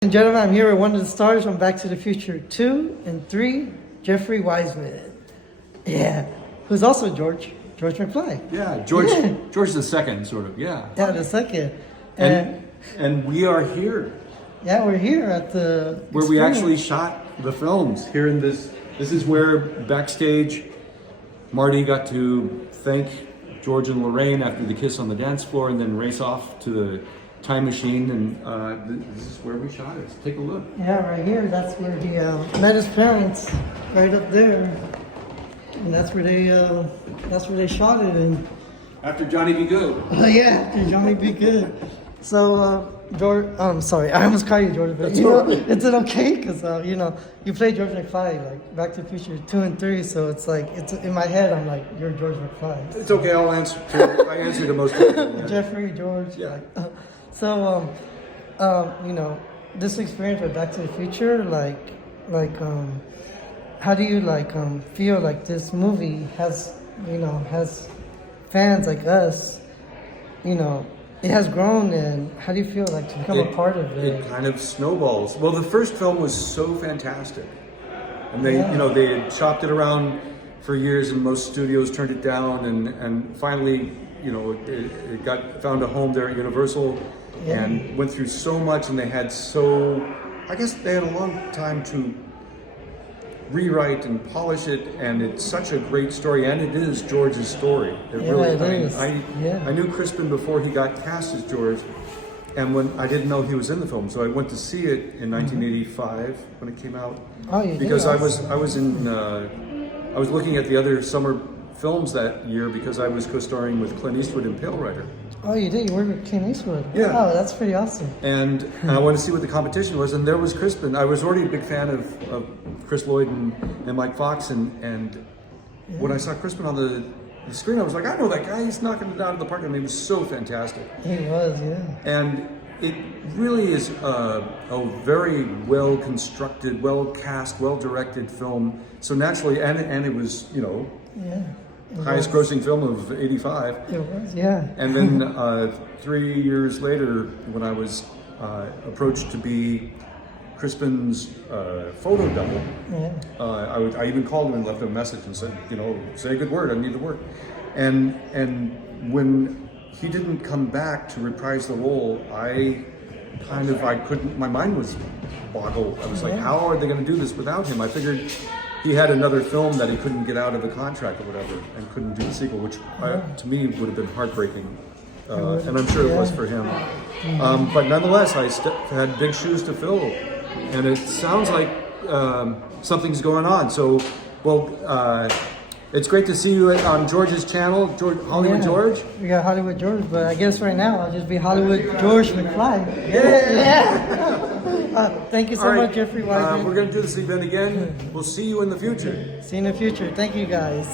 And gentlemen, I'm here with one of the stars from Back to the Future 2 and 3, Jeffery Weissman. Yeah, who's also George McFly. Yeah, George the second, sort of. Yeah. Yeah, the second. And we are here. Yeah, we're here at the where we actually shot the films here in this. This is where backstage, Marty got to thank George and Lorraine after the kiss on the dance floor, and then race off to the time machine, and this is where we shot it. So take a look. Yeah, right here. That's where he met his parents, right up there, and that's where they shot it. And after Johnny Be Good. Yeah, after Johnny Be Good. So George, I'm sorry, I almost called you George, but it's an okay because you play George McFly, like Back to the Future 2 and 3, so it's like it's in my head. I'm like, you're George McFly. It's okay. I'll answer. I answer to most people. Yeah. Jeffrey, George. Yeah. So, this experience with Back to the Future, how do you feel like this movie has fans like us, it has grown, and how do you feel like to become a part of it? It kind of snowballs. Well, the first film was so fantastic, and they had chopped it around for years, and most studios turned it down, and finally, it found a home there at Universal. Yeah. And went through so much, and I guess they had a long time to rewrite and polish it, and it's such a great story, and it is George's story. It is. I knew Crispin before he got cast as George, and when I didn't know he was in the film, so I went to see it in 1985 when it came out. Oh, you because did? I was looking at the other summer films that year because I was co-starring with Clint Eastwood in Pale Rider. Oh, you did? You worked with Clint Eastwood? Yeah. Oh, that's pretty awesome. And I wanted to see what the competition was, and there was Crispin. I was already a big fan of Chris Lloyd and Mike Fox, and when I saw Crispin on the screen, I was like, I know that guy. He's knocking it out of the park, and he was so fantastic. He was, yeah. And it really is a very well-constructed, well-cast, well-directed film. So naturally, and it was, yeah. Highest grossing film of '85. It was, yeah. And then 3 years later, when I was approached to be Crispin's photo double, I even called him and left him a message and said, say a good word, I need the work. And when he didn't come back to reprise the role, I couldn't, my mind was boggled. I was like, how are they going to do this without him? I figured he had another film that he couldn't get out of the contract or whatever, and couldn't do the sequel, which to me would have been heartbreaking, and I'm sure it was for him. But nonetheless, I had big shoes to fill, and it sounds like something's going on. So, it's great to see you on George's channel, Hollywood George. We got Hollywood George, but I guess right now I'll just be Hollywood George McFly. Yeah. Thank you so much, Jeffery Weissman. We're going to do this event again. We'll see you in the future. See you in the future. Thank you, guys.